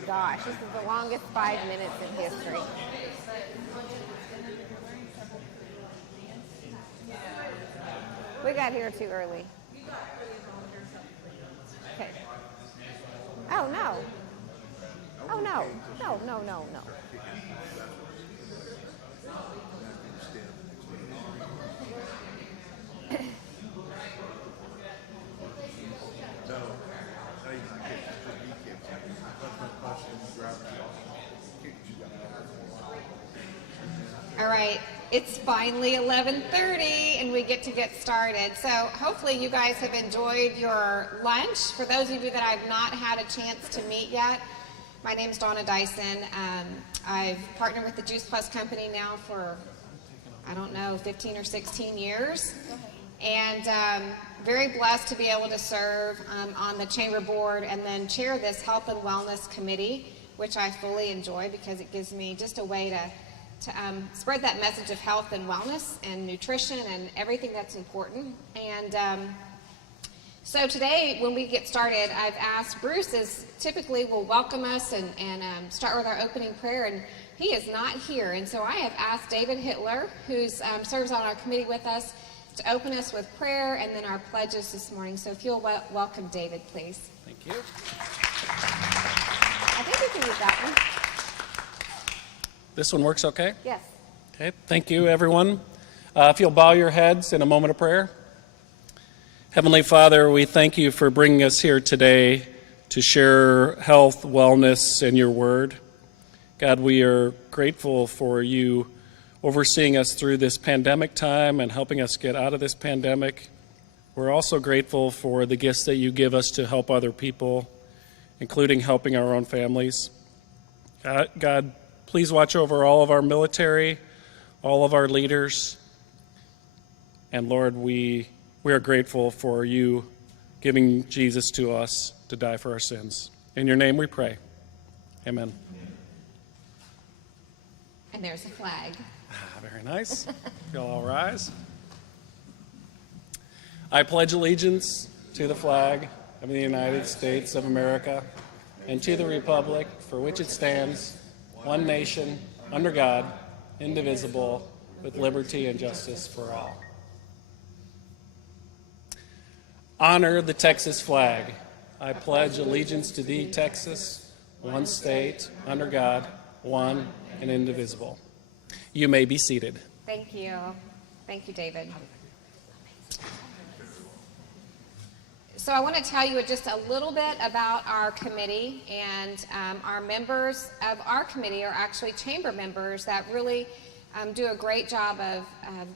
gosh, this is the longest 5 minutes in history. We got here too early. Okay. Oh, no. Oh, no. No, no, no, no. All right, it's finally 11:30 and we get started. So hopefully you guys have enjoyed your lunch. For those of you that I've not had a chance to meet yet, my name's Donna Dyson. I've partnered with the Juice Plus company now for, 15 or 16 years. And very blessed to be able to serve on the chamber board and then chair this health and wellness committee, which I fully enjoy because it gives me just a way to spread that message of health and wellness and nutrition and everything that's important. And so today, when we get started, I've asked Bruce typically will welcome us and start with our opening prayer, and he is not here. And so I have asked David Hitler, who serves on our committee with us, to open us with prayer and then our pledges this morning. So if you'll welcome David, please. Thank you. I think we can use that one. This one works okay? Yes. Okay, thank you, everyone. If you'll bow your heads in a moment of prayer. Heavenly Father, we thank you for bringing us here today to share health, wellness, and your word. God, we are grateful for you overseeing us through this pandemic time and helping us get out of this pandemic. We're also grateful for the gifts that you give us to help other people, including helping our own families. God, please watch over all of our military, all of our leaders. And Lord, we are grateful for you giving Jesus to us to die for our sins. In your name we pray. Amen. And there's a flag. Very nice. You'll all rise. I pledge allegiance to the flag of the United States of America and to the republic for which it stands, one nation, under God, indivisible, with liberty and justice for all. Honor the Texas flag. I pledge allegiance to thee, Texas, one state, under God, one and indivisible. You may be seated. Thank you. Thank you, David. So I want to tell you just a little bit about our committee, and our members of our committee are actually chamber members that really do a great job of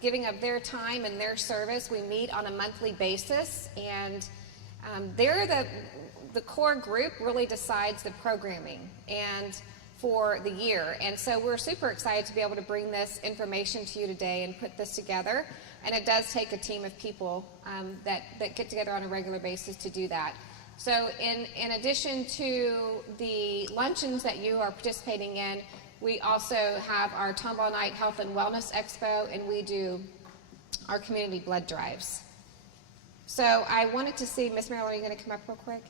giving up their time and their service. We meet on a monthly basis, and they're the core group really decides the programming and for the year. And so we're super excited to be able to bring this information to you today and put this together. And it does take a team of people that get together on a regular basis to do that. So in addition to the luncheons that you are participating in, we also have our Tomball Night Health and Wellness Expo, and we do our community blood drives. So I wanted to see, Miss Marilyn, are you going to come up real quick?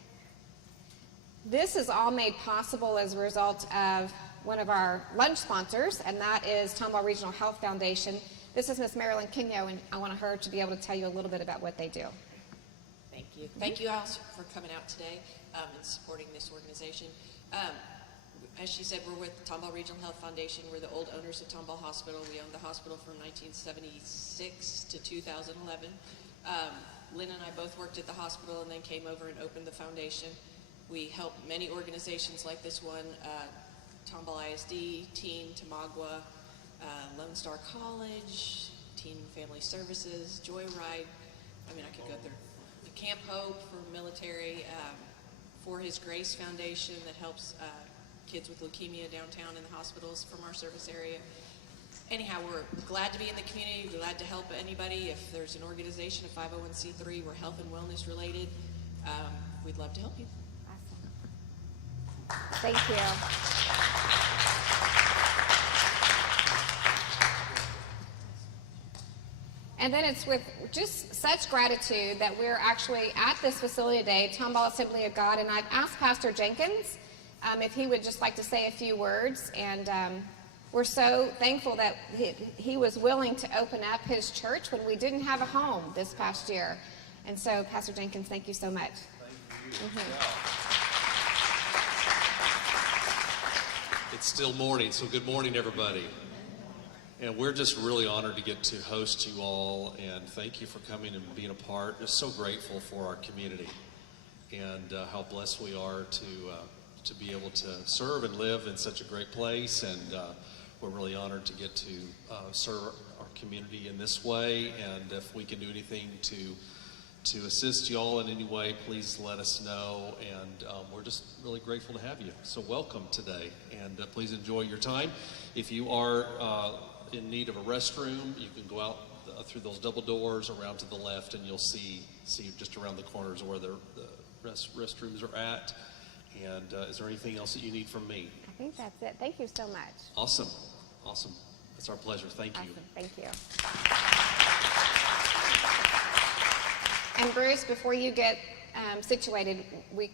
This is all made possible as a result of one of our lunch sponsors, and that is Tomball Regional Health Foundation. This is Miss Marilyn Quino, and I want her to be able to tell you a little bit about what they do. Thank you. Thank you, Alice, for coming out today and supporting this organization. As she said, we're with Tomball Regional Health Foundation. We're the old owners of Tomball Hospital. We owned the hospital from 1976 to 2011. Lynn and I both worked at the hospital and then came over and opened the foundation. We help many organizations like this one, Tomball ISD, Teen Tamagua, Lone Star College, Teen Family Services, Joyride. I mean, I could go through. The Camp Hope for military, For His Grace Foundation that helps kids with leukemia downtown in the hospitals from our service area. Anyhow, we're glad to be in the community. We're glad to help anybody. If there's an organization, a 501c3, we're health and wellness related, we'd love to help you. Thank you. And then it's with just such gratitude that we're actually at this facility today, Tomball Assembly of God, and I've asked Pastor Jenkins if he would just like to say a few words. And we're so thankful that he was willing to open up his church when we didn't have a home this past year. And so, Pastor Jenkins, thank you so much. Thank you. It's still morning, so good morning, everybody. And we're just really honored to get to host you all, and thank you for coming and being a part. Just so grateful for our community and how blessed we are to be able to serve and live in such a great place. And we're really honored to get to serve our community in this way. And if we can do anything to assist you all in any way, please let us know. And we're just really grateful to have you. So welcome today, and please enjoy your time. If you are in need of a restroom, you can go out through those double doors around to the left, and you'll see just around the corners where the restrooms are at. And is there anything else that you need from me? I think that's it. Thank you so much. Awesome. It's our pleasure. Thank you. Awesome. Thank you. And Bruce, before you get situated, we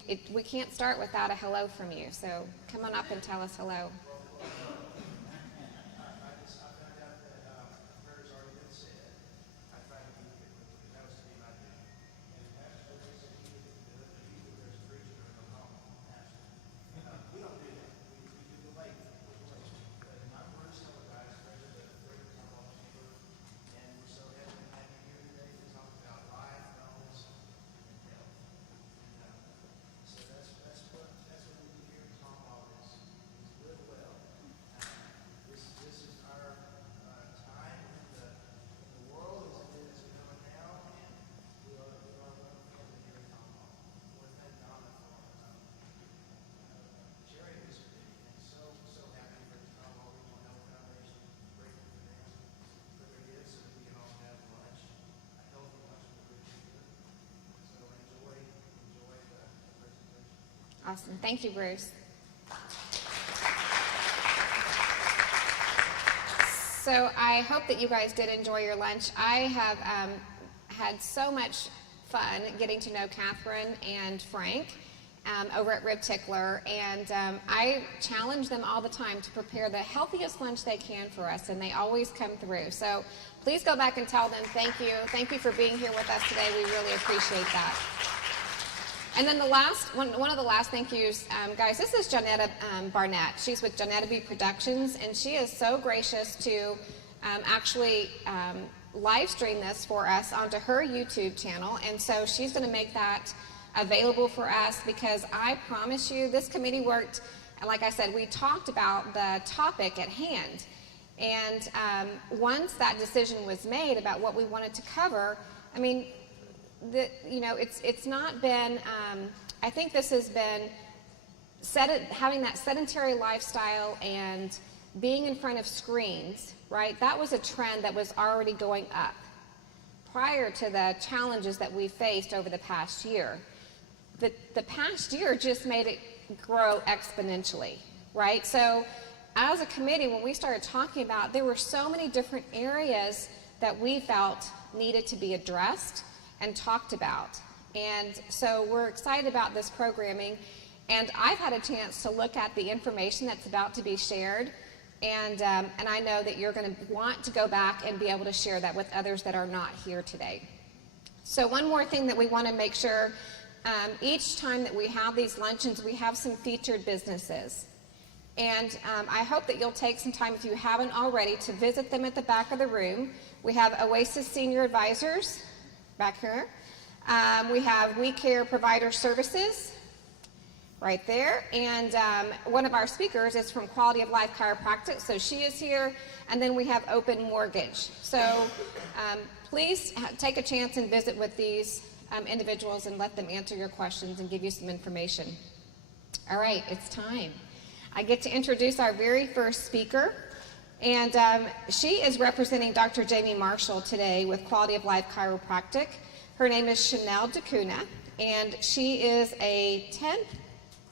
can't start without a hello from you. So come on up and tell us hello. Awesome. Thank you, Bruce. So I hope that you guys did enjoy your lunch. I have had so much fun getting to know Catherine and Frank over at Rib Tickler, and I challenge them all the time to prepare the healthiest lunch they can for us, and they always come through. So please go back and tell them thank you. Thank you for being here with us today. We really appreciate that. And then the last one of the last thank yous, guys, this is Jonetta Barnett. She's with Jonetta B Productions, and she is so gracious to actually live stream this for us onto her YouTube channel. And so she's going to make that available for us, because I promise you this committee worked, and like I said, we talked about the topic at hand. And once that decision was made about what we wanted to cover, I mean, it's not been, I think this has been having that sedentary lifestyle and being in front of screens, right? That was a trend that was already going up prior to the challenges that we faced over the past year. The past year just made it grow exponentially, right? So as a committee, when we started talking about, there were so many different areas that we felt needed to be addressed and talked about. And so we're excited about this programming, and I've had a chance to look at the information that's about to be shared, and I know that you're going to want to go back and be able to share that with others that are not here today. So one more thing that we want to make sure, each time that we have these luncheons, we have some featured businesses. And I hope that you'll take some time, if you haven't already, to visit them at the back of the room. We have Oasis Senior Advisors back here. We have We Care Provider Services right there. And one of our speakers is from Quality of Life Chiropractic, so she is here. And then we have Open Mortgage. So please take a chance and visit with these individuals and let them answer your questions and give you some information. All right, it's time. I get to introduce our very first speaker. And she is representing Dr. Jamie Marshall today with Quality of Life Chiropractic. Her name is Chanel DeCuna, and she is a 10th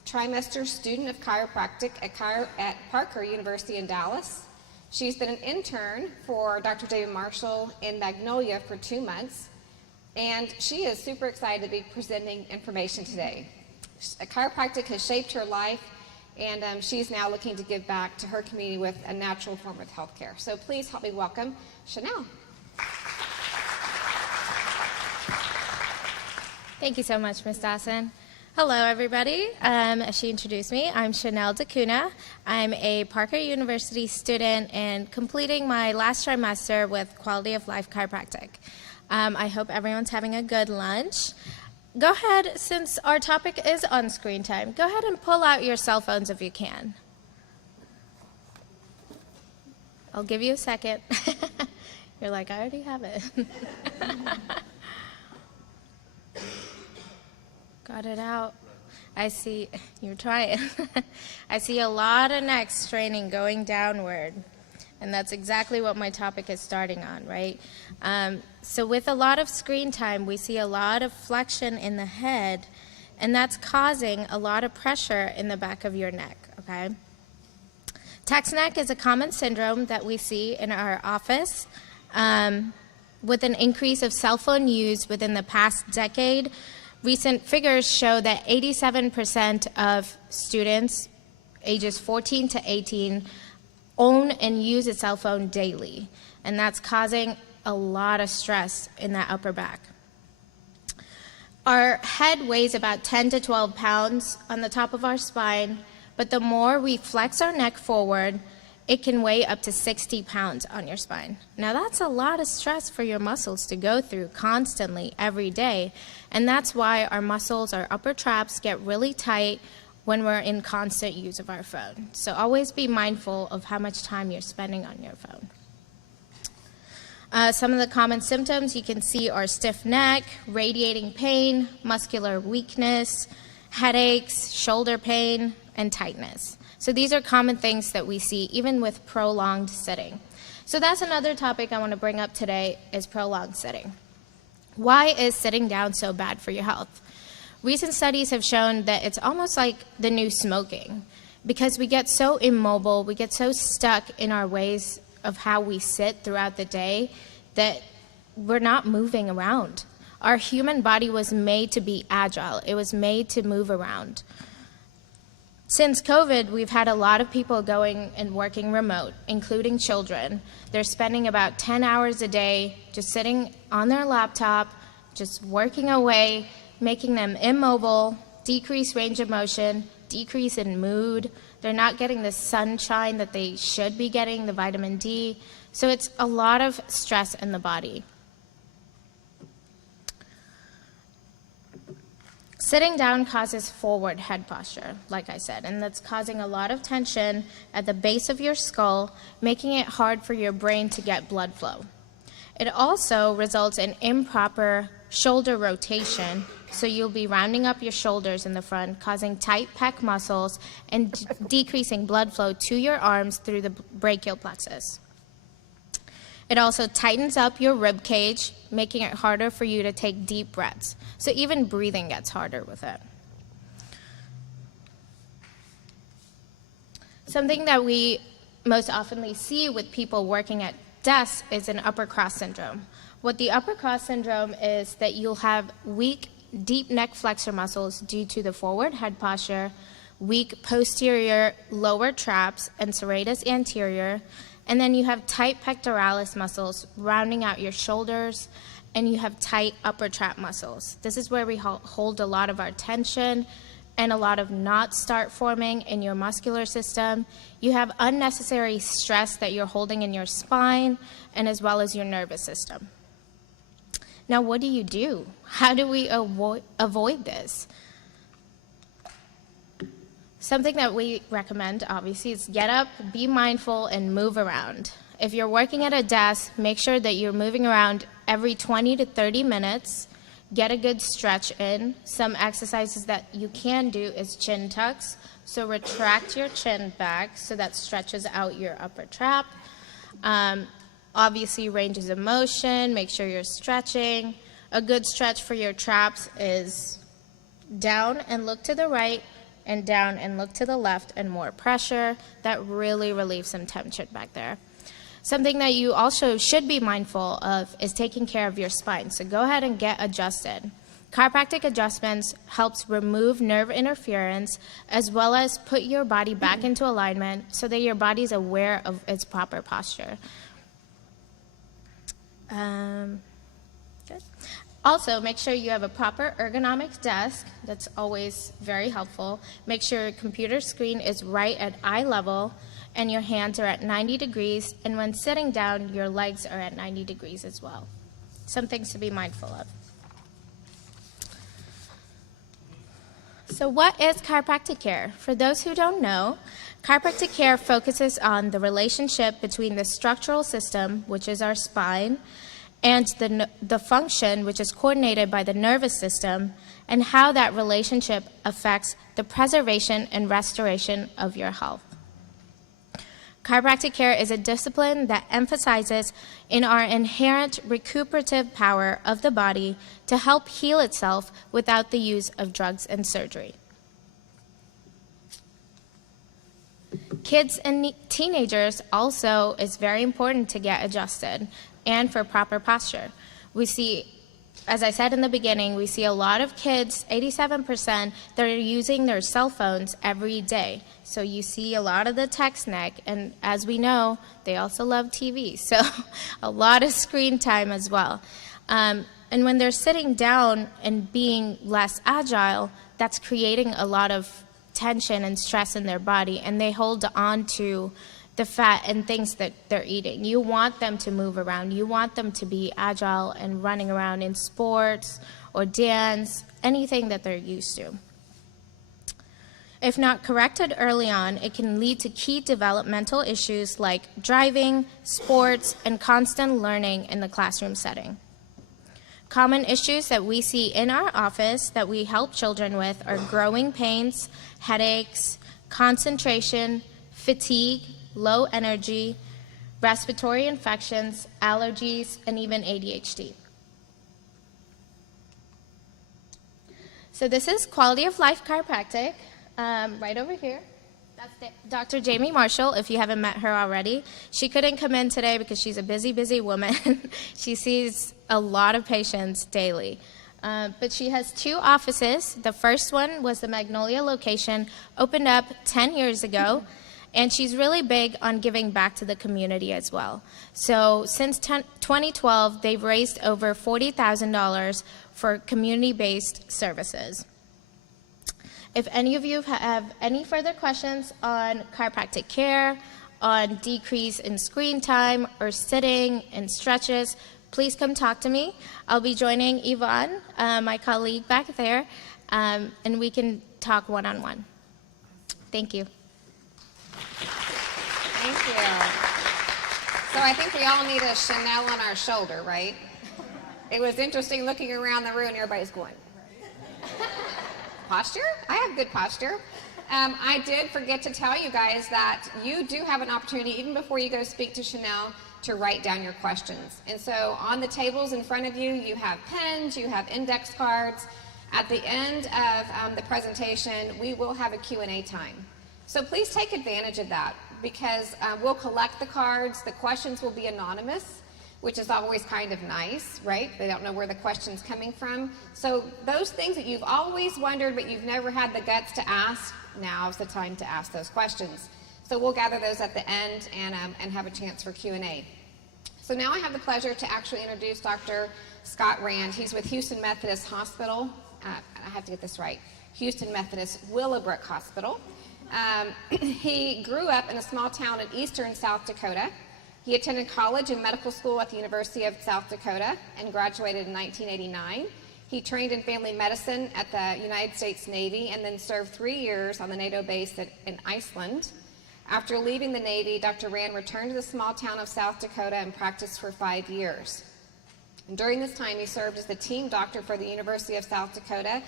trimester student of chiropractic at Parker University in Dallas. She's been an intern for Dr. Jamie Marshall in Magnolia for 2 months, and she is super excited to be presenting information today. Chiropractic has shaped her life, and she's now looking to give back to her community with a natural form of health care. So please help me welcome Chanel. Thank you so much, Ms. Dawson. Hello, everybody. As she introduced me, I'm Chanel DeCuna. I'm a Parker University student and completing my last trimester with Quality of Life Chiropractic. I hope everyone's having a good lunch. Go ahead, since our topic is on screen time, go ahead and pull out your cell phones if you can. I'll give you a second. You're like, I already have it. Got it out. I see, you're trying. I see a lot of neck straining going downward. And that's exactly what my topic is starting on, right? So with a lot of screen time, we see a lot of flexion in the head, and that's causing a lot of pressure in the back of your neck, okay? Text neck is a common syndrome that we see in our office. With an increase of cell phone use within the past decade, recent figures show that 87% of students ages 14 to 18 own and use a cell phone daily, and that's causing a lot of stress in that upper back. Our head weighs about 10 to 12 pounds on the top of our spine, but the more we flex our neck forward, it can weigh up to 60 pounds on your spine. Now that's a lot of stress for your muscles to go through constantly every day, and that's why our muscles, our upper traps, get really tight when we're in constant use of our phone. So always be mindful of how much time you're spending on your phone. Some of the common symptoms you can see are stiff neck, radiating pain, muscular weakness, headaches, shoulder pain, and tightness. So these are common things that we see even with prolonged sitting. So that's another topic I want to bring up today is prolonged sitting. Why is sitting down so bad for your health? Recent studies have shown that it's almost like the new smoking because we get so immobile, we get so stuck in our ways of how we sit throughout the day that we're not moving around. Our human body was made to be agile. It was made to move around. Since COVID, we've had a lot of people going and working remote, including children. They're spending about 10 hours a day just sitting on their laptop, just working away, making them immobile, decreased range of motion, decrease in mood. They're not getting the sunshine that they should be getting, the vitamin D. So it's a lot of stress in the body. Sitting down causes forward head posture, like I said, and that's causing a lot of tension at the base of your skull, making it hard for your brain to get blood flow. It also results in improper shoulder rotation, so you'll be rounding up your shoulders in the front, causing tight pec muscles and decreasing blood flow to your arms through the brachial plexus. It also tightens up your rib cage, making it harder for you to take deep breaths. So even breathing gets harder with it. Something that we most often see with people working at desks is an upper cross syndrome. What the upper cross syndrome is that you'll have weak, deep neck flexor muscles due to the forward head posture, weak posterior lower traps and serratus anterior, and then you have tight pectoralis muscles rounding out your shoulders, and you have tight upper trap muscles. This is where we hold a lot of our tension and a lot of knots start forming in your muscular system. You have unnecessary stress that you're holding in your spine and as well as your nervous system. Now, what do you do? How do we avoid this? Something that we recommend, obviously, is get up, be mindful, and move around. If you're working at a desk, make sure that you're moving around every 20 to 30 minutes. Get a good stretch in. Some exercises that you can do is chin tucks. So retract your chin back so that stretches out your upper trap. Obviously, ranges of motion, make sure you're stretching. A good stretch for your traps is down and look to the right, and down and look to the left, and more pressure. That really relieves some tension back there. Something that you also should be mindful of is taking care of your spine. So go ahead and get adjusted. Chiropractic adjustments helps remove nerve interference as well as put your body back into alignment so that your body is aware of its proper posture. Good. Also, make sure you have a proper ergonomic desk. That's always very helpful. Make sure your computer screen is right at eye level and your hands are at 90 degrees, and when sitting down, your legs are at 90 degrees as well. Some things to be mindful of. So what is chiropractic care? For those who don't know, chiropractic care focuses on the relationship between the structural system, which is our spine, and the function, which is coordinated by the nervous system, and how that relationship affects the preservation and restoration of your health. Chiropractic care is a discipline that emphasizes in our inherent recuperative power of the body to help heal itself without the use of drugs and surgery. Kids and teenagers also is very important to get adjusted and for proper posture. We see, as I said in the beginning, we see a lot of kids, 87%, that are using their cell phones every day. So you see a lot of the text neck, and as we know, they also love TV. So a lot of screen time as well. And when they're sitting down and being less agile, that's creating a lot of tension and stress in their body, and they hold on to the fat and things that they're eating. You want them to move around. You want them to be agile and running around in sports or dance, anything that they're used to. If not corrected early on, it can lead to key developmental issues like driving, sports, and constant learning in the classroom setting. Common issues that we see in our office that we help children with are growing pains, headaches, concentration, fatigue, low energy, respiratory infections, allergies, and even ADHD. So this is Quality of Life Chiropractic, right over here. That's Dr. Jamie Marshall, if you haven't met her already. She couldn't come in today because she's a busy, busy woman. She sees a lot of patients daily. But she has 2 offices. The first one was the Magnolia location, opened up 10 years ago. And she's really big on giving back to the community as well. So since 2012, they've raised over $40,000 for community-based services. If any of you have any further questions on chiropractic care, on decrease in screen time, or sitting and stretches, please come talk to me. I'll be joining Yvonne, my colleague back there, and we can talk one-on-one. Thank you. Thank you. So I think we all need a Chanel on our shoulder, right? It was interesting looking around the room and everybody's going, posture? I have good posture. I did forget to tell you guys that you do have an opportunity, even before you go speak to Chanel, to write down your questions. And so on the tables in front of you, you have pens, you have index cards. At the end of the presentation, we will have a Q&A time. So please take advantage of that, because we'll collect the cards. The questions will be anonymous, which is always kind of nice, right? They don't know where the question's coming from. So those things that you've always wondered but you've never had the guts to ask, now's the time to ask those questions. So we'll gather those at the end and have a chance for Q&A. So now I have the pleasure to actually introduce Dr. Scott Rand. He's with Houston Methodist Hospital. I have to get this right. Houston Methodist Willowbrook Hospital. He grew up in a small town in eastern South Dakota. He attended college and medical school at the University of South Dakota and graduated in 1989. He trained in family medicine at the United States Navy and then served 3 years on the NATO base in Iceland. After leaving the Navy, Dr. Rand returned to the small town of South Dakota and practiced for 5 years. And during this time, he served as the team doctor for the University of South Dakota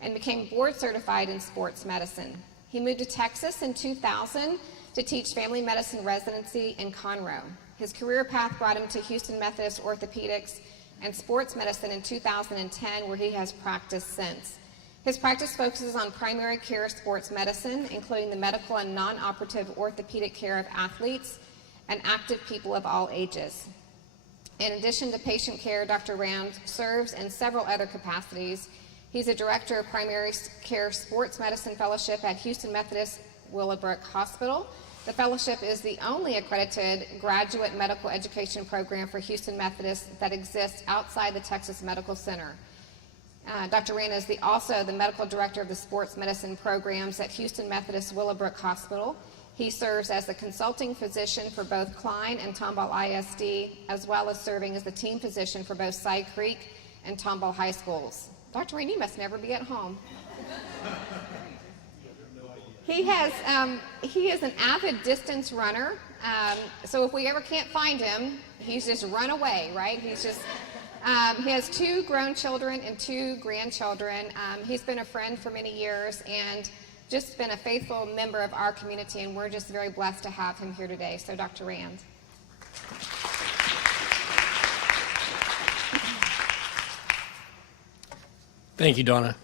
and became board certified in sports medicine. He moved to Texas in 2000 to teach family medicine residency in Conroe. His career path brought him to Houston Methodist Orthopedics and Sports Medicine in 2010, where he has practiced since. His practice focuses on primary care sports medicine, including the medical and non-operative orthopedic care of athletes and active people of all ages. In addition to patient care, Dr. Rand serves in several other capacities, He's a director of primary care sports medicine fellowship at Houston Methodist Willowbrook Hospital. The fellowship is the only accredited graduate medical education program for Houston Methodist that exists outside the Texas Medical Center. Dr. Rand is also the medical director of the sports medicine programs at Houston Methodist Willowbrook Hospital. He serves as the consulting physician for both Klein and Tomball ISD, as well as serving as the team physician for both Side Creek and Tomball High Schools. Dr. Rand, you must never be at home. He is an avid distance runner. So if we ever can't find him, he's just run away, right? He's just, he has 2 grown children and 2 grandchildren. He's been a friend for many years and just been a faithful member of our community, and we're just very blessed to have him here today. So Dr. Rand. Thank you, Donna.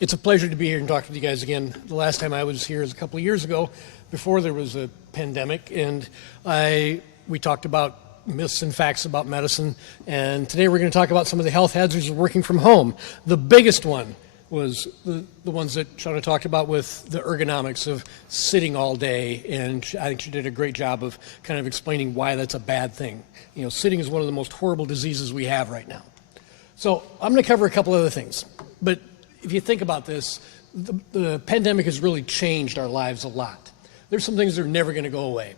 It's a pleasure to be here and talk to you guys again. The last time I was here was a couple of years ago, before there was a pandemic, and we talked about myths and facts about medicine, and today we're going to talk about some of the health hazards of working from home. The biggest one was the ones that Jonetta talked about with the ergonomics of sitting all day, and I think she did a great job of kind of explaining why that's a bad thing. You know, sitting is one of the most horrible diseases we have right now. So I'm going to cover a couple other things, but if you think about this, the pandemic has really changed our lives a lot. There's some things that are never going to go away.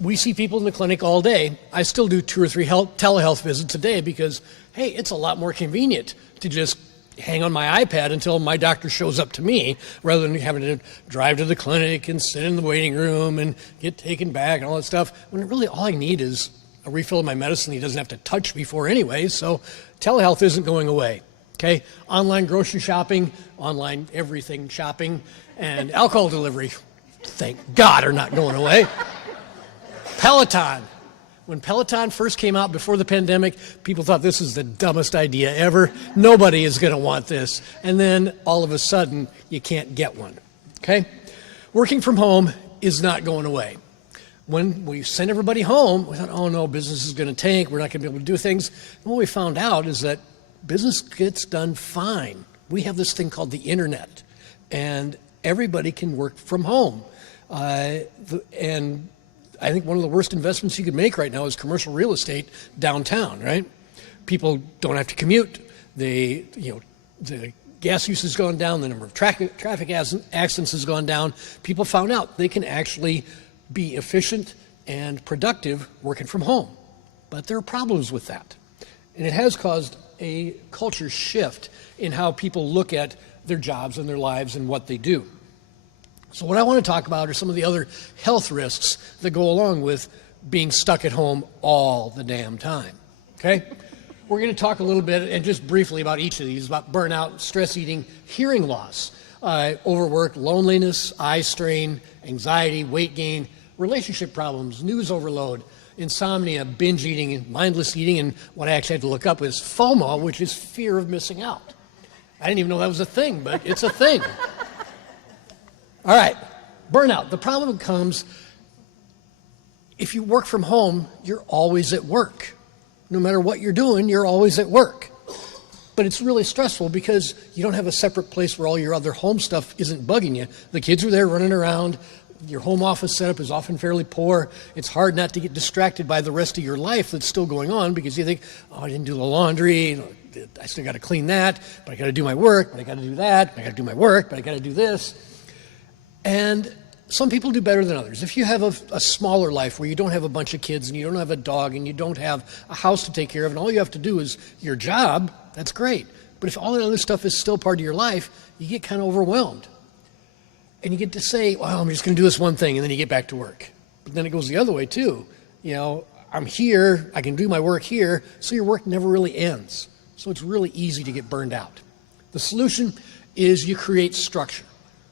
We see people in the clinic all day. I still do 2 or 3 telehealth visits a day because, hey, it's a lot more convenient to just hang on my iPad until my doctor shows up to me, rather than having to drive to the clinic and sit in the waiting room and get taken back and all that stuff, when really all I need is a refill of my medicine he doesn't have to touch before anyway. So telehealth isn't going away. Okay, online grocery shopping, online everything shopping, and alcohol delivery, thank God, are not going away. Peloton. When Peloton first came out before the pandemic, people thought this is the dumbest idea ever. Nobody is going to want this. And then all of a sudden, you can't get one. Okay? Working from home is not going away. When we sent everybody home, we thought, oh no, business is going to tank. We're not going to be able to do things. And what we found out is that business gets done fine. We have this thing called the internet, and everybody can work from home. And I think one of the worst investments you could make right now is commercial real estate downtown, right? People don't have to commute. The gas use has gone down. The number of traffic accidents has gone down. People found out they can actually be efficient and productive working from home. But there are problems with that. And it has caused a culture shift in how people look at their jobs and their lives and what they do. So what I want to talk about are some of the other health risks that go along with being stuck at home all the damn time, okay? We're going to talk a little bit and just briefly about each of these, about burnout, stress eating, hearing loss, overwork, loneliness, eye strain, anxiety, weight gain, relationship problems, news overload, insomnia, binge eating, and mindless eating, and what I actually had to look up is FOMO, which is fear of missing out. I didn't even know that was a thing, but it's a thing. All right, burnout. The problem comes if you work from home, you're always at work. No matter what you're doing, you're always at work. But it's really stressful because you don't have a separate place where all your other home stuff isn't bugging you. The kids are there running around. Your home office setup is often fairly poor. It's hard not to get distracted by the rest of your life that's still going on because you think, oh, I didn't do the laundry. I still got to clean that, but I got to do my work, but I got to do that, but I got to do my work, but I got to do this. And some people do better than others. If you have a smaller life where you don't have a bunch of kids and you don't have a dog and you don't have a house to take care of and all you have to do is your job, that's great. But if all that other stuff is still part of your life, you get kind of overwhelmed. And you get to say, well, I'm just going to do this one thing, and then you get back to work. But then it goes the other way too. You know, I'm here, I can do my work here, so your work never really ends. So it's really easy to get burned out. The solution is you create structure.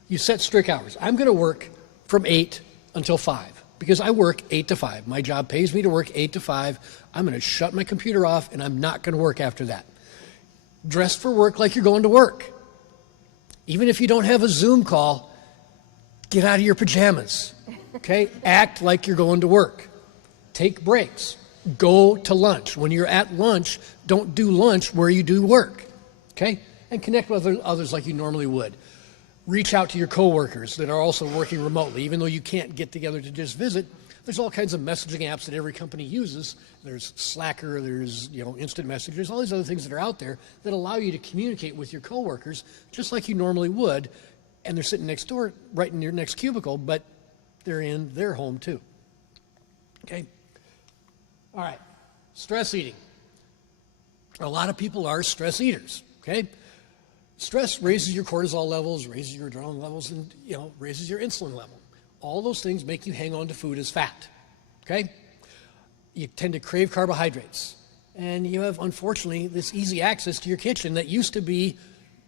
You set strict hours. I'm going to work from 8 until 5 because I work 8 to 5. My job pays me to work 8 to 5. I'm going to shut my computer off and I'm not going to work after that. Dress for work like you're going to work. Even if you don't have a Zoom call, get out of your pajamas, okay? Act like you're going to work. Take breaks. Go to lunch. When you're at lunch, don't do lunch where you do work, okay? and connect with others like you normally would. Reach out to your coworkers that are also working remotely. Even though you can't get together to just visit, there's all kinds of messaging apps that every company uses. There's Slacker, there's instant messengers, all these other things that are out there that allow you to communicate with your coworkers just like you normally would, and they're sitting next door, right in your next cubicle, but they're in their home too. Okay? All right. Stress eating. A lot of people are stress eaters, okay? Stress raises your cortisol levels, raises your adrenaline levels, and raises your insulin level. All those things make you hang on to food as fat, okay? You tend to crave carbohydrates. And you have, unfortunately, this easy access to your kitchen that used to be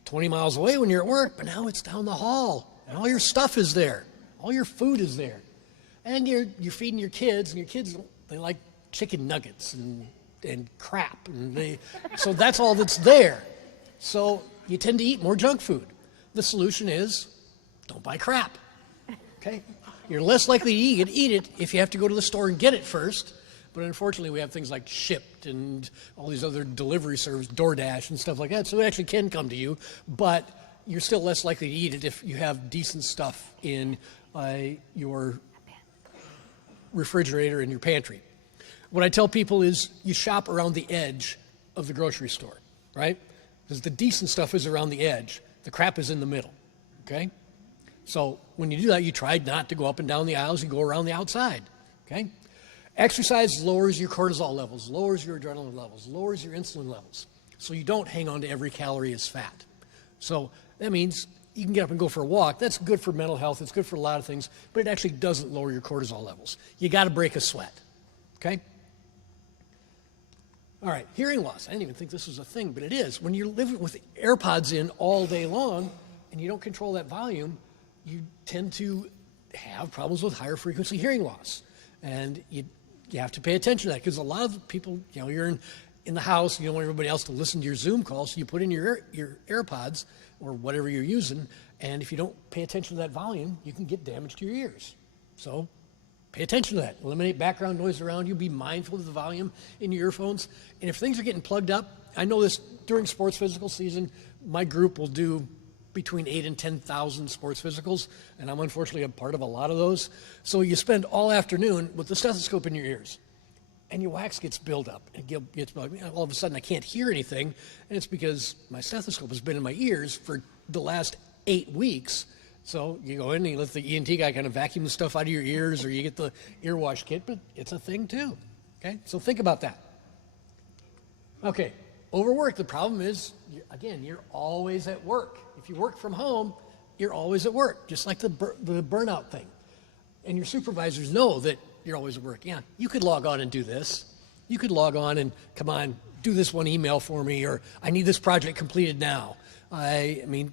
20 miles away when you're at work, but now it's down the hall. And all your stuff is there. All your food is there. And you're feeding your kids, and your kids, they like chicken nuggets and crap. And so that's all that's there. So you tend to eat more junk food. The solution is don't buy crap, okay? You're less likely to eat it if you have to go to the store and get it first. But unfortunately, we have things like Shipt and all these other delivery services, DoorDash and stuff like that, so it actually can come to you. But you're still less likely to eat it if you have decent stuff in your refrigerator and your pantry. What I tell people is you shop around the edge of the grocery store, right? Because the decent stuff is around the edge. The crap is in the middle, okay? So when you do that, you try not to go up and down the aisles. You go around the outside, okay? Exercise lowers your cortisol levels, lowers your adrenaline levels, lowers your insulin levels. So you don't hang on to every calorie as fat. So that means you can get up and go for a walk. That's good for mental health. It's good for a lot of things, but it actually doesn't lower your cortisol levels. You got to break a sweat, okay? All right, hearing loss. I didn't even think this was a thing, but it is. When you're living with AirPods in all day long and you don't control that volume, you tend to have problems with higher frequency hearing loss. And you have to pay attention to that because a lot of people, you're in the house, you don't want everybody else to listen to your Zoom call, so you put in your AirPods or whatever you're using, and if you don't pay attention to that volume, you can get damage to your ears. So pay attention to that. Eliminate background noise around you. Be mindful of the volume in your earphones. And if things are getting plugged up, I know this during sports physical season, my group will do between 8,000 and 10,000 sports physicals, and I'm unfortunately a part of a lot of those. So you spend all afternoon with the stethoscope in your ears, and your wax gets built up. And all of a sudden I can't hear anything, and it's because my stethoscope has been in my ears for the last 8 weeks. So you go in and you let the ENT guy kind of vacuum the stuff out of your ears, or you get the ear wash kit, but it's a thing too, okay? So think about that. Okay, overwork. The problem is, again, you're always at work. If you work from home, you're always at work, just like the burnout thing. And your supervisors know that you're always at work. Yeah, you could log on and do this. You could log on and, come on, do this one email for me, or I need this project completed now. No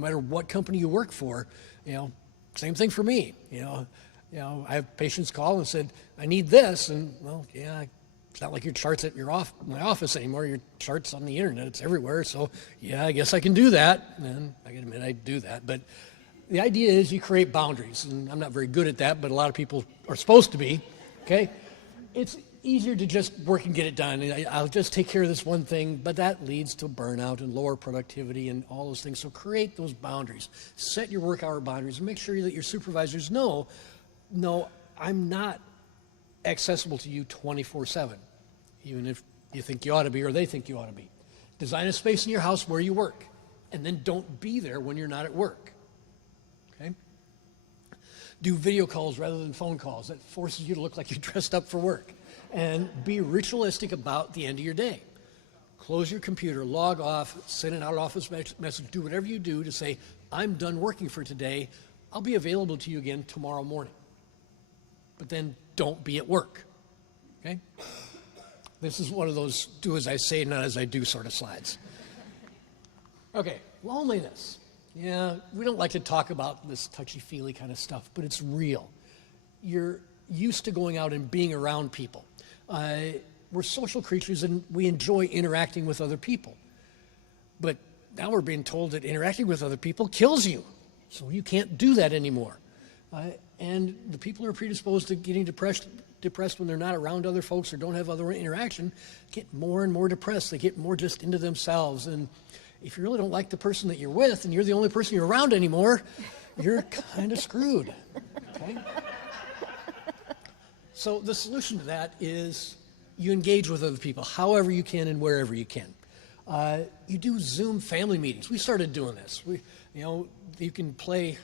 matter what company you work for, same thing for me. I have patients call and said, I need this, and it's not like your chart's at my office anymore. Your chart's on the internet. It's everywhere. So, I guess I can do that. And I can admit I do that. But the idea is you create boundaries. And I'm not very good at that, but a lot of people are supposed to be. Okay? It's easier to just work and get it done. I'll just take care of this one thing, but that leads to burnout and lower productivity and all those things. So create those boundaries. Set your work hour boundaries and make sure that your supervisors know, no, I'm not accessible to you 24/7, even if you think you ought to be or they think you ought to be. Design a space in your house where you work, and then don't be there when you're not at work. Okay? Do video calls rather than phone calls. That forces you to look like you're dressed up for work. And be ritualistic about the end of your day. Close your computer, log off, send an out-of-office message, do whatever you do to say, I'm done working for today. I'll be available to you again tomorrow morning. But then don't be at work. Okay? This is one of those do as I say, not as I do sort of slides. Okay, loneliness. Yeah, we don't like to talk about this touchy-feely kind of stuff, but it's real. You're used to going out and being around people. We're social creatures and we enjoy interacting with other people. But now we're being told that interacting with other people kills you. So you can't do that anymore. And the people who are predisposed to getting depressed when they're not around other folks or don't have other interaction get more and more depressed. They get more just into themselves. And if you really don't like the person that you're with and you're the only person you're around anymore, you're kind of screwed. Okay? So the solution to that is you engage with other people however you can and wherever you can. You do Zoom family meetings. We started doing this. You can play,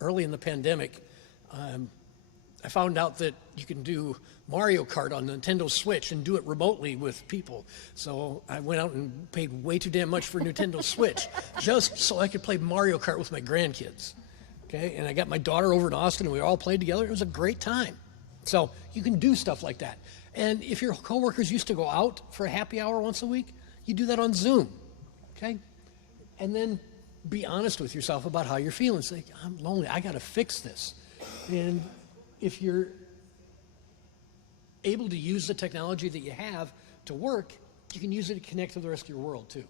early in the pandemic, I found out that you can do Mario Kart on the Nintendo Switch and do it remotely with people. So I went out and paid way too damn much for a Nintendo Switch just so I could play Mario Kart with my grandkids. Okay, and I got my daughter over in Austin and we all played together. It was a great time. So you can do stuff like that. And if your coworkers used to go out for a happy hour once a week, you do that on Zoom. Okay? And then be honest with yourself about how you're feeling. Say, I'm lonely. I got to fix this. And if you're able to use the technology that you have to work, you can use it to connect to the rest of your world too.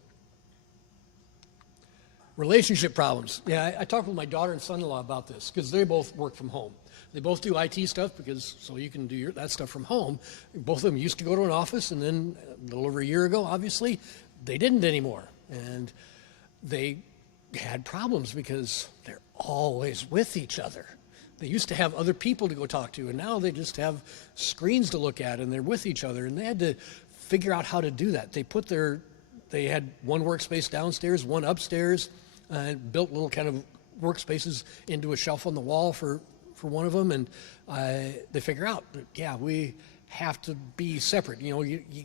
Relationship problems. Yeah, I talked with my daughter and son-in-law about this because they both work from home. They both do IT stuff so you can do that stuff from home. Both of them used to go to an office, and then a little over a year ago, obviously, they didn't anymore. And they had problems because they're always with each other. They used to have other people to go talk to, and now they just have screens to look at, and they're with each other. And they had to figure out how to do that. They had one workspace downstairs, one upstairs, built little kind of workspaces into a shelf on the wall for one of them, and they figure out that, yeah, we have to be separate. You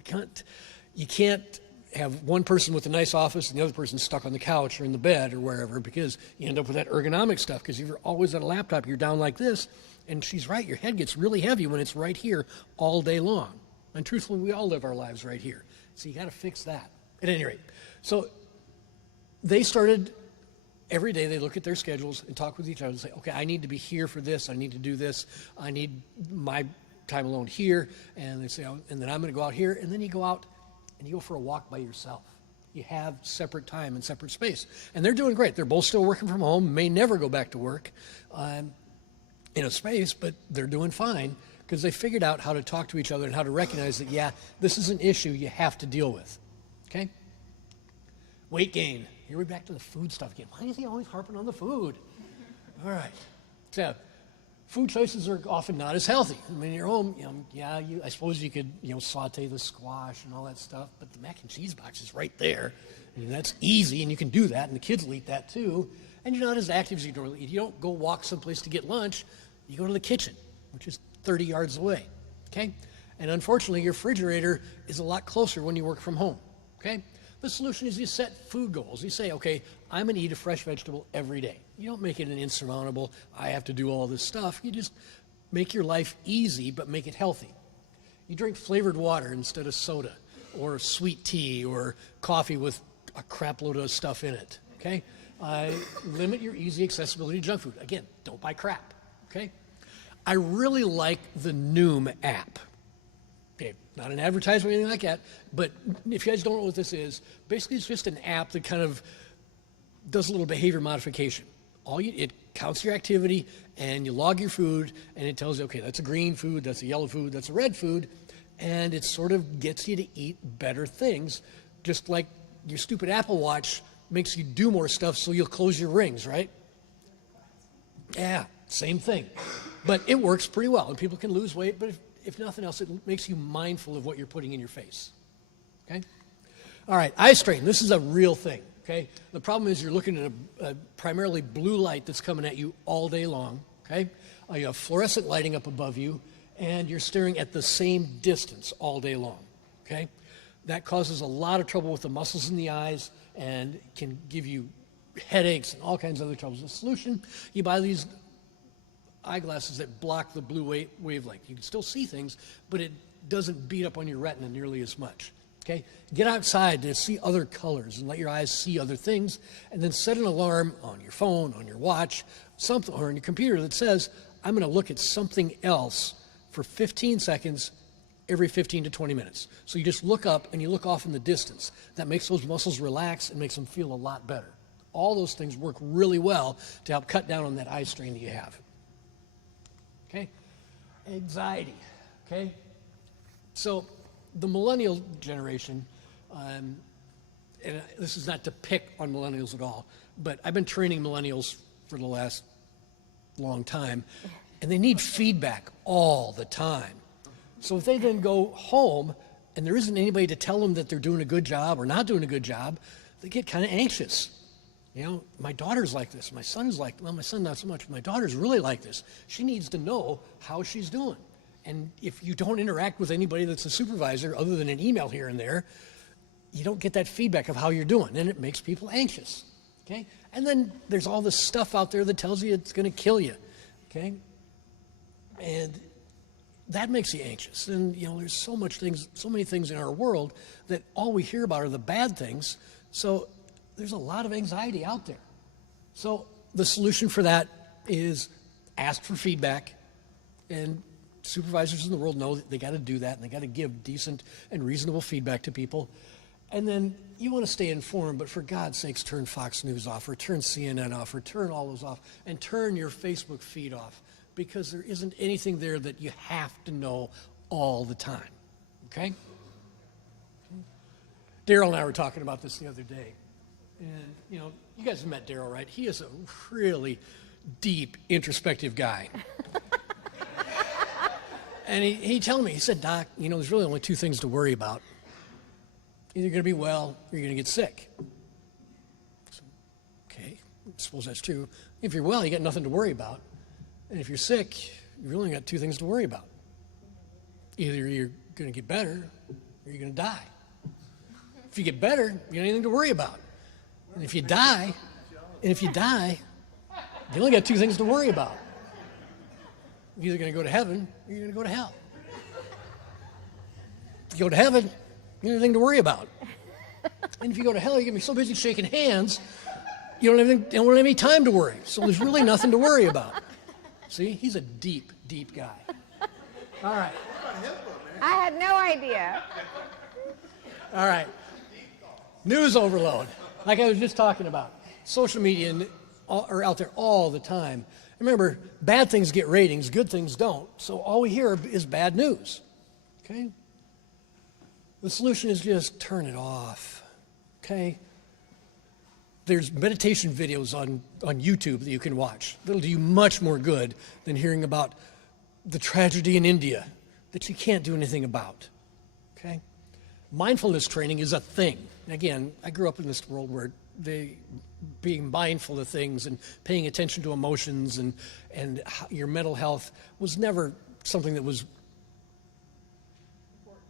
can't have one person with a nice office and the other person stuck on the couch or in the bed or wherever, because you end up with that ergonomic stuff. Because if you're always at a laptop, you're down like this, and she's right, your head gets really heavy when it's right here all day long. And truthfully, we all live our lives right here. So you got to fix that. At any rate, so they started. Every day they look at their schedules and talk with each other and say, okay, I need to be here for this. I need to do this. I need my time alone here. And they say, and then I'm going to go out here. And then you go out and you go for a walk by yourself. You have separate time and separate space. And they're doing great. They're both still working from home, may never go back to work in a space, but they're doing fine because they figured out how to talk to each other and how to recognize that, yeah, this is an issue you have to deal with. Okay? Weight gain. Here we're back to the food stuff again. Why is he always harping on the food? All right. So food choices are often not as healthy. I mean, in your home, I suppose you could, saute the squash and all that stuff, but the mac and cheese box is right there. And that's easy, and you can do that, and the kids will eat that too. And you're not as active as you normally eat. You don't go walk someplace to get lunch. You go to the kitchen, which is 30 yards away. Okay? And unfortunately, your refrigerator is a lot closer when you work from home. Okay? The solution is you set food goals. You say, okay, I'm going to eat a fresh vegetable every day. You don't make it an insurmountable, I have to do all this stuff. You just make your life easy, but make it healthy. You drink flavored water instead of soda, or sweet tea, or coffee with a crap load of stuff in it, okay? Limit your easy accessibility to junk food. Again, don't buy crap, okay? I really like the Noom app. Okay, not an advertisement or anything like that, but if you guys don't know what this is, basically it's just an app that kind of does a little behavior modification. It counts your activity, and you log your food, and it tells you, okay, that's a green food, that's a yellow food, that's a red food, and it sort of gets you to eat better things, just like your stupid Apple Watch makes you do more stuff so you'll close your rings, right? Yeah, same thing. But it works pretty well, and people can lose weight, but if nothing else, it makes you mindful of what you're putting in your face, okay? All right, eye strain. This is a real thing, okay? The problem is you're looking at a primarily blue light that's coming at you all day long, okay? You have fluorescent lighting up above you, and you're staring at the same distance all day long, okay? That causes a lot of trouble with the muscles in the eyes and can give you headaches and all kinds of other troubles. The solution, you buy these eyeglasses that block the blue wavelength. You can still see things, but it doesn't beat up on your retina nearly as much. Okay? Get outside to see other colors and let your eyes see other things, and then set an alarm on your phone, on your watch, something, or on your computer that says, I'm going to look at something else for 15 seconds every 15 to 20 minutes. So you just look up and you look off in the distance. That makes those muscles relax and makes them feel a lot better. All those things work really well to help cut down on that eye strain that you have. okay? Anxiety, okay? So the millennial generation, and this is not to pick on millennials at all, but I've been training millennials for the last long time, and they need feedback all the time. So if they then go home and there isn't anybody to tell them that they're doing a good job or not doing a good job, they get kind of anxious. You know, my daughter's like this, my son's like, well, my son not so much, my daughter's really like this. She needs to know how she's doing. And if you don't interact with anybody that's a supervisor other than an email here and there, you don't get that feedback of how you're doing, and it makes people anxious, okay? And then there's all this stuff out there that tells you it's going to kill you, okay? And that makes you anxious. And, you know, there's so many things in our world that all we hear about are the bad things, so there's a lot of anxiety out there. So the solution for that is ask for feedback, and supervisors in the world know that they got to do that, and they got to give decent and reasonable feedback to people. And then you want to stay informed, but for God's sakes, turn Fox News off, or turn CNN off, or turn all those off, and turn your Facebook feed off, because there isn't anything there that you have to know all the time, okay? Daryl and I were talking about this the other day, and, you know, you guys have met Daryl, right? He is a really deep, introspective guy. And he told me, he said, Doc, you know, there's really only two things to worry about. Either you're going to be well or you're going to get sick. So, okay, I suppose that's true. If you're well, you got nothing to worry about. And if you're sick, you've only got two things to worry about. Either you're going to get better or you're going to die. If you get better, you don't have anything to worry about. And if you die, you only got two things to worry about. You're either going to go to heaven or you're going to go to hell. If you go to heaven, you don't have anything to worry about. And if you go to hell, you're going to be so busy shaking hands, you don't have any time to worry. So there's really nothing to worry about. See, he's a deep, deep guy. All right. I had no idea. All right. News overload, like I was just talking about. Social media are out there all the time. Remember, bad things get ratings, good things don't. So all we hear is bad news, okay? The solution is just turn it off, okay? There's meditation videos on YouTube that you can watch. That'll do you much more good than hearing about the tragedy in India that you can't do anything about, okay? Mindfulness training is a thing. Again, I grew up in this world where being mindful of things and paying attention to emotions and your mental health was never something that was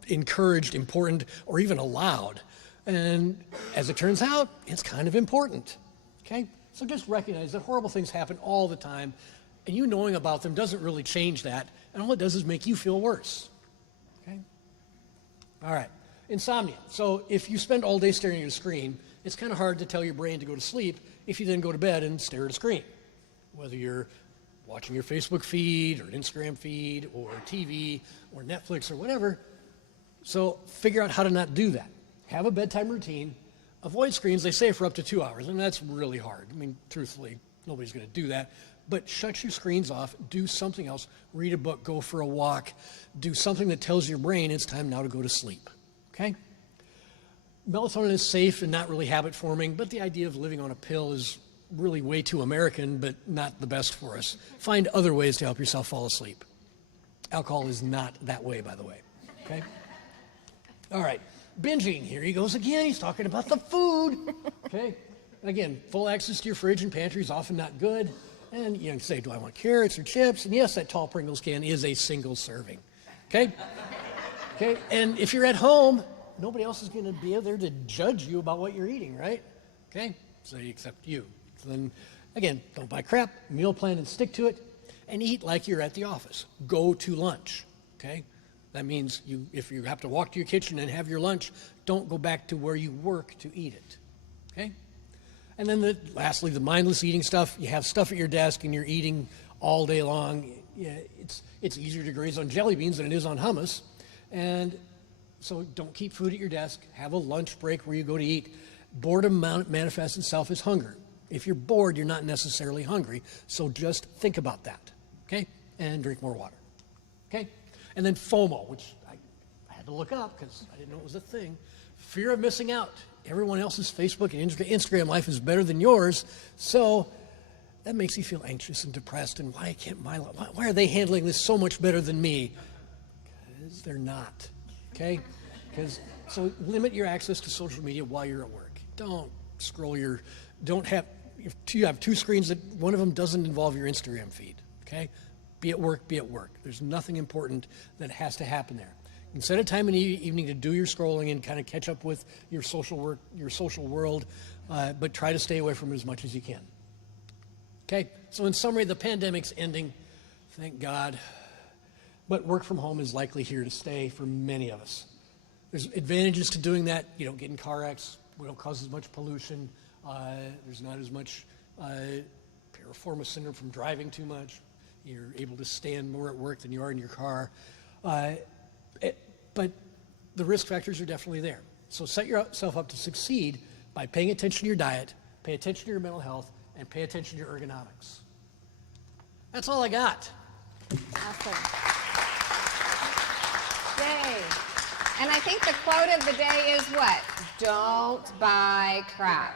encouraged, important, or even allowed. And as it turns out, it's kind of important, okay? So just recognize that horrible things happen all the time, and you knowing about them doesn't really change that, and all it does is make you feel worse, okay? All right, insomnia. So if you spend all day staring at a screen, it's kind of hard to tell your brain to go to sleep if you then go to bed and stare at a screen, whether you're watching your Facebook feed or an Instagram feed or TV or Netflix or whatever. So figure out how to not do that. Have a bedtime routine. Avoid screens, they say, for up to 2 hours, and that's really hard. I mean, truthfully, nobody's going to do that. But shut your screens off. Do something else. Read a book. Go for a walk. Do something that tells your brain it's time now to go to sleep, okay? Melatonin is safe and not really habit forming, but the idea of living on a pill is really way too American, but not the best for us. Find other ways to help yourself fall asleep. Alcohol is not that way, by the way, okay? All right, binging, here he goes again. He's talking about the food, okay? Again, full access to your fridge and pantry is often not good. And you can say, do I want carrots or chips? And yes, that tall Pringles can is a single serving, okay? Okay, and if you're at home, nobody else is going to be there to judge you about what you're eating, right? Okay, so except you. So then, again, don't buy crap, meal plan and stick to it, and eat like you're at the office. Go to lunch, okay? That means if you have to walk to your kitchen and have your lunch, don't go back to where you work to eat it, okay? And then lastly, the mindless eating stuff. You have stuff at your desk and you're eating all day long. Yeah, it's easier to graze on jelly beans than it is on hummus. And so don't keep food at your desk. Have a lunch break where you go to eat. Boredom manifests itself as hunger. If you're bored, you're not necessarily hungry. So just think about that, okay? and drink more water. Okay? And then FOMO, which I had to look up because I didn't know it was a thing. Fear of missing out. Everyone else's Facebook and Instagram life is better than yours, so that makes you feel anxious and depressed. And why can't why are they handling this so much better than me? Because they're not. Okay? So limit your access to social media while you're at work. Don't scroll you have two screens that one of them doesn't involve your Instagram feed. Okay? Be at work, be at work. There's nothing important that has to happen there. You can set a time in the evening to do your scrolling and kind of catch up with your social world, but try to stay away from it as much as you can. Okay, so in summary, the pandemic's ending, thank God, but work from home is likely here to stay for many of us. There's advantages to doing that. You don't get in car wrecks, we don't cause as much pollution, there's not as much piriformis syndrome from driving too much. You're able to stand more at work than you are in your car. But the risk factors are definitely there. So set yourself up to succeed by paying attention to your diet, pay attention to your mental health, and pay attention to your ergonomics. That's all I got. Awesome. Yay. And I think the quote of the day is what? Don't buy crap.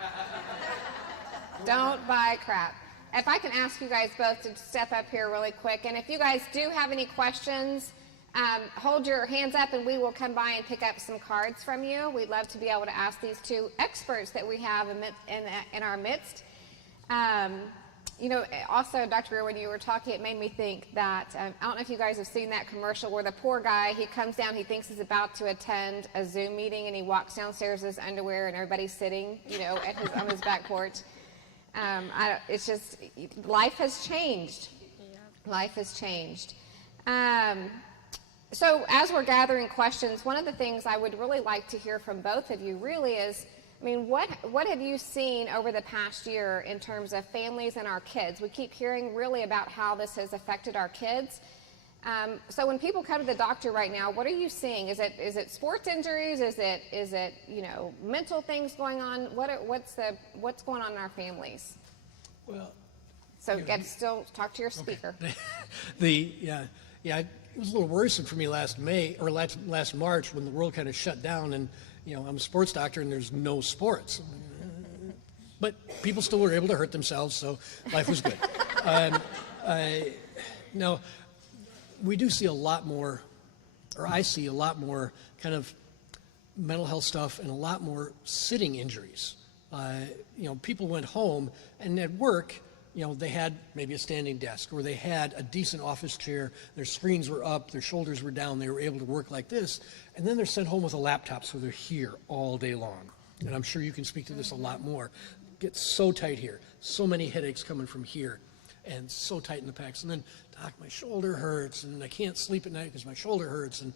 Don't buy crap. If I can ask you guys both to step up here really quick, and if you guys do have any questions, hold your hands up and we will come by and pick up some cards from you. We'd love to be able to ask these two experts that we have in our midst. Also, Dr. Greer, when you were talking, it made me think that, I don't know if you guys have seen that commercial where the poor guy, he comes down, he thinks he's about to attend a Zoom meeting, and he walks downstairs in his underwear and everybody's sitting, on his back porch. It's just, life has changed. Life has changed. So as we're gathering questions, one of the things I would really like to hear from both of you really is, what have you seen over the past year in terms of families and our kids? We keep hearing really about how this has affected our kids. So when people come to the doctor right now, what are you seeing? Is it sports injuries? Is it mental things going on? What's going on in our families? Well, so still talk to your speaker. Okay. It was a little worrisome for me last March when the world kind of shut down, and I'm a sports doctor and there's no sports. But people still were able to hurt themselves, so life was good. Now, we do see a lot more, or I see a lot more kind of mental health stuff and a lot more sitting injuries. People went home and at work, they had maybe a standing desk or they had a decent office chair, their screens were up, their shoulders were down, they were able to work like this, and then they're sent home with a laptop, so they're here all day long. And I'm sure you can speak to this a lot more. Get so tight here, so many headaches coming from here, and so tight in the pecs. And then, doc, my shoulder hurts, and I can't sleep at night because my shoulder hurts, and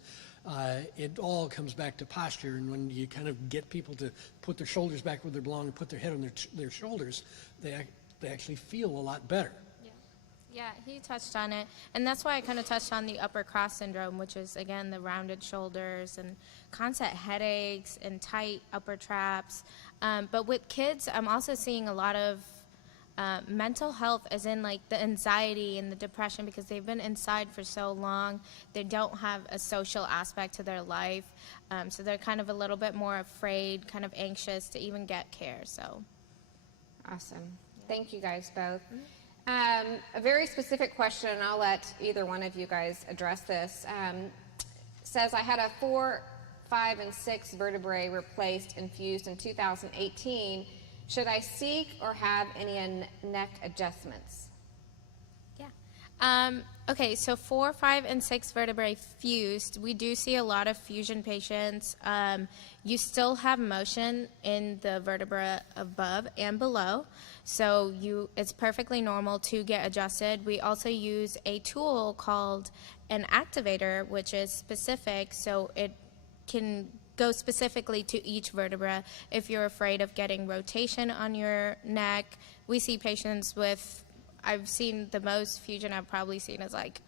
it all comes back to posture. And when you kind of get people to put their shoulders back where they belong and put their head on their shoulders, they actually feel a lot better. Yeah, he touched on it. And that's why I kind of touched on the upper cross syndrome, which is, again, the rounded shoulders and constant headaches and tight upper traps. But with kids, I'm also seeing a lot of mental health, as in like the anxiety and the depression, because they've been inside for so long. They don't have a social aspect to their life. So they're kind of a little bit more afraid, kind of anxious to even get care. So awesome. Thank you guys both. A very specific question, and I'll let either one of you guys address this. Says, I had a 4, 5, and 6 vertebrae replaced and fused in 2018. Should I seek or have any neck adjustments? Yeah. Okay, so 4, 5, and 6 vertebrae fused. We do see a lot of fusion patients. You still have motion in the vertebra above and below, so it's perfectly normal to get adjusted. We also use a tool called an activator, which is specific, so it can go specifically to each vertebra. If you're afraid of getting rotation on your neck, we see patients with, I've seen the most fusion I've probably seen is like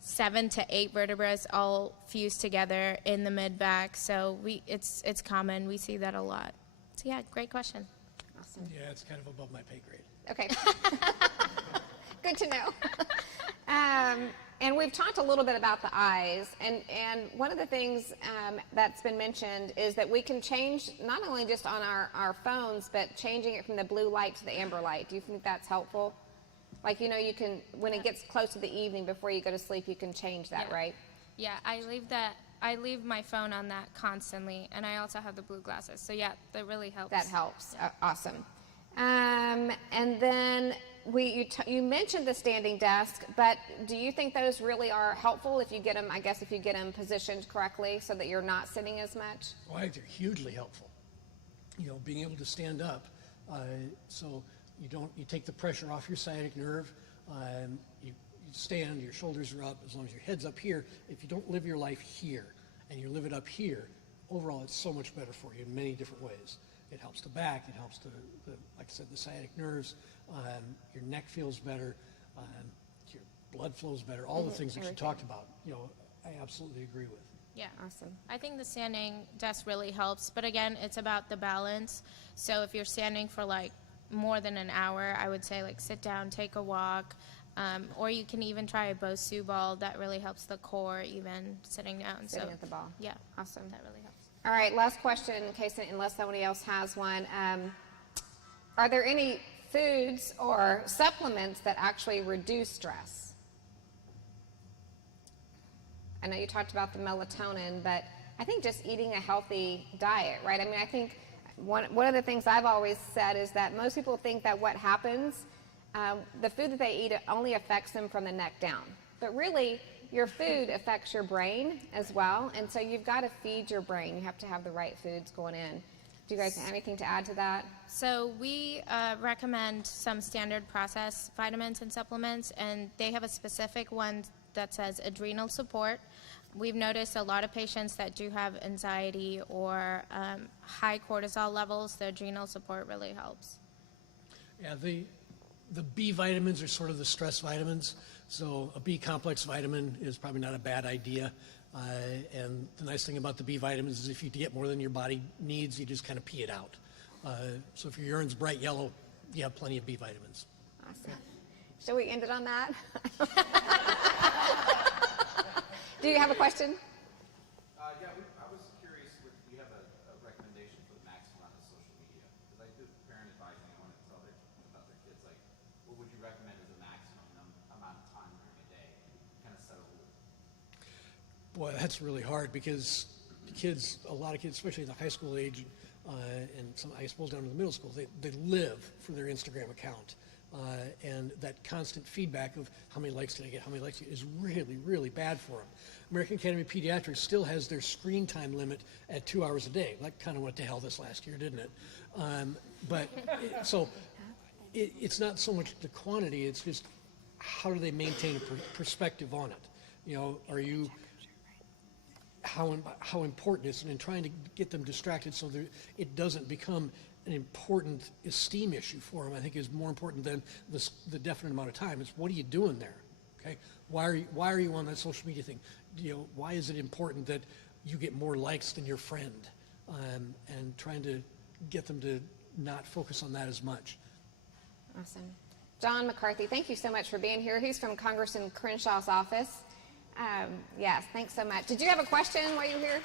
7 to 8 vertebrae all fused together in the mid-back. So it's common. We see that a lot. So yeah, great question. Awesome. Yeah, it's kind of above my pay grade. Okay. Good to know. And we've talked a little bit about the eyes, and one of the things that's been mentioned is that we can change not only just on our phones, but changing it from the blue light to the amber light. Do you think that's helpful? Like, you know, you can, when it gets close to the evening before you go to sleep, you can change that, right? Yeah, I leave my phone on that constantly, and I also have the blue glasses. So yeah, that really helps. That helps. Awesome. And then you mentioned the standing desk, but do you think those really are helpful if you get them, I guess, if you get them positioned correctly so that you're not sitting as much? Well, I think they're hugely helpful. You know, being able to stand up, so you take the pressure off your sciatic nerve. You stand, your shoulders are up, as long as your head's up here. If you don't live your life here and you live it up here, overall it's so much better for you in many different ways. It helps the back, it helps like I said, the sciatic nerves, your neck feels better, your blood flows better, all the things that you talked about, you know, I absolutely agree with. Yeah. Awesome. I think the standing desk really helps, but again, it's about the balance. So if you're standing for like more than an hour, I would say like sit down, take a walk, or you can even try a Bosu ball. That really helps the core, even sitting down. Sitting at the ball. Yeah. Awesome. That really helps. All right, last question, unless somebody else has one. Are there any foods or supplements that actually reduce stress? I know you talked about the melatonin, but I think just eating a healthy diet, right? I mean, I think one of the things I've always said is that most people think that what happens, the food that they eat only affects them from the neck down. But really, your food affects your brain as well, and so you've got to feed your brain. You have to have the right foods going in. Do you guys have anything to add to that? So we recommend some standard process vitamins and supplements, and they have a specific one that says adrenal support. We've noticed a lot of patients that do have anxiety or high cortisol levels, the adrenal support really helps. Yeah, the B vitamins are sort of the stress vitamins. So a B complex vitamin is probably not a bad idea. And the nice thing about the B vitamins is if you get more than your body needs, you just kind of pee it out. So if your urine's bright yellow, you have plenty of B vitamins. Awesome. Shall we end it on that? Do you have a question? Yeah, I was curious, we have a recommendation for the maximum amount of social media. Because I do parent advising, I want to tell about their kids, like, what would you recommend as a maximum amount of time during a day? Kind of set a rule. Boy, that's really hard because a lot of kids, especially in the high school age, and some high school down to the middle school, they live for their Instagram account. And that constant feedback of how many likes did I get, how many likes is really, really bad for them. American Academy of Pediatrics still has their screen time limit at 2 hours a day. That kind of went to hell this last year, didn't it? It's not so much the quantity, it's just how do they maintain a perspective on it? You know, how important is it, and trying to get them distracted so that it doesn't become an important esteem issue for them, I think is more important than the definite amount of time. It's what are you doing there? Okay, why are you on that social media thing? You know, why is it important that you get more likes than your friend? And trying to get them to not focus on that as much. Awesome. John McCarthy, thank you so much for being here. He's from Congressman Crenshaw's office. Yes, thanks so much. Did you have a question while you were here?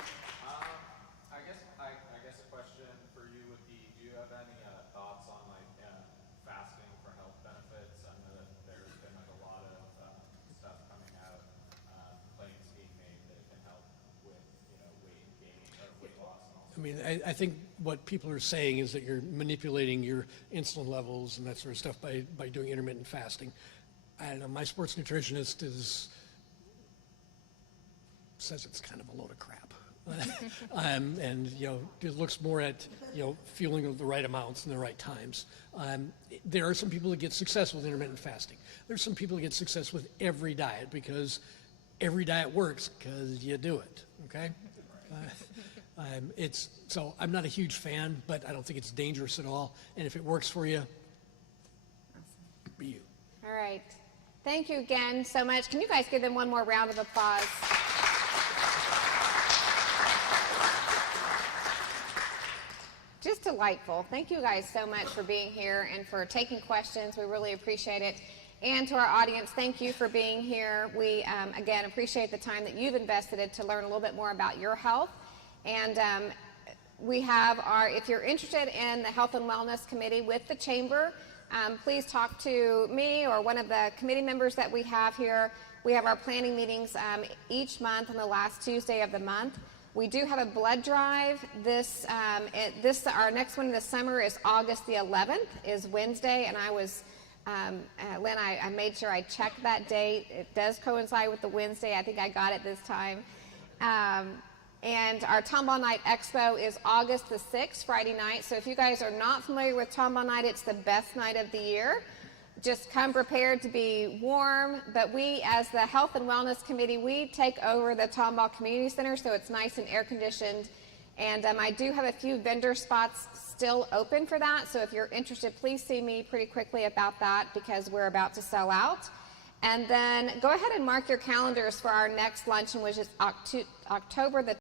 I guess a question for you would be, do you have any thoughts on like fasting for health benefits? I know that there's been like a lot of stuff coming out, claims being made that it can help with weight gain or weight loss. And also. I mean, I think what people are saying is that you're manipulating your insulin levels and that sort of stuff by doing intermittent fasting. I don't know, my sports nutritionist says it's kind of a load of crap. And it looks more at fueling the right amounts and the right times. There are some people that get success with intermittent fasting. There's some people that get success with every diet because every diet works because you do it. Okay, so I'm not a huge fan, but I don't think it's dangerous at all. And if it works for you, be you. All right. Thank you again so much. Can you guys give them one more round of applause? Just delightful. Thank you guys so much for being here and for taking questions. We really appreciate it. And to our audience, thank you for being here. We, again, appreciate the time that you've invested to learn a little bit more about your health. And we have if you're interested in the Health and Wellness Committee with the Chamber, please talk to me or one of the committee members that we have here. We have our planning meetings each month on the last Tuesday of the month. We do have a blood drive. Our next one in the summer is August the 11th, is Wednesday, and I was Lynn, I made sure I checked that date. It does coincide with the Wednesday. I think I got it this time. And our Tomball Night Expo is August the 6th, Friday night. So if you guys are not familiar with Tomball Night, it's the best night of the year. Just come prepared to be warm. But we, as the Health and Wellness Committee, we take over the Tomball Community Center, so it's nice and air-conditioned. And I do have a few vendor spots still open for that, so if you're interested, please see me pretty quickly about that because we're about to sell out. And then go ahead and mark your calendars for our next luncheon, which is October the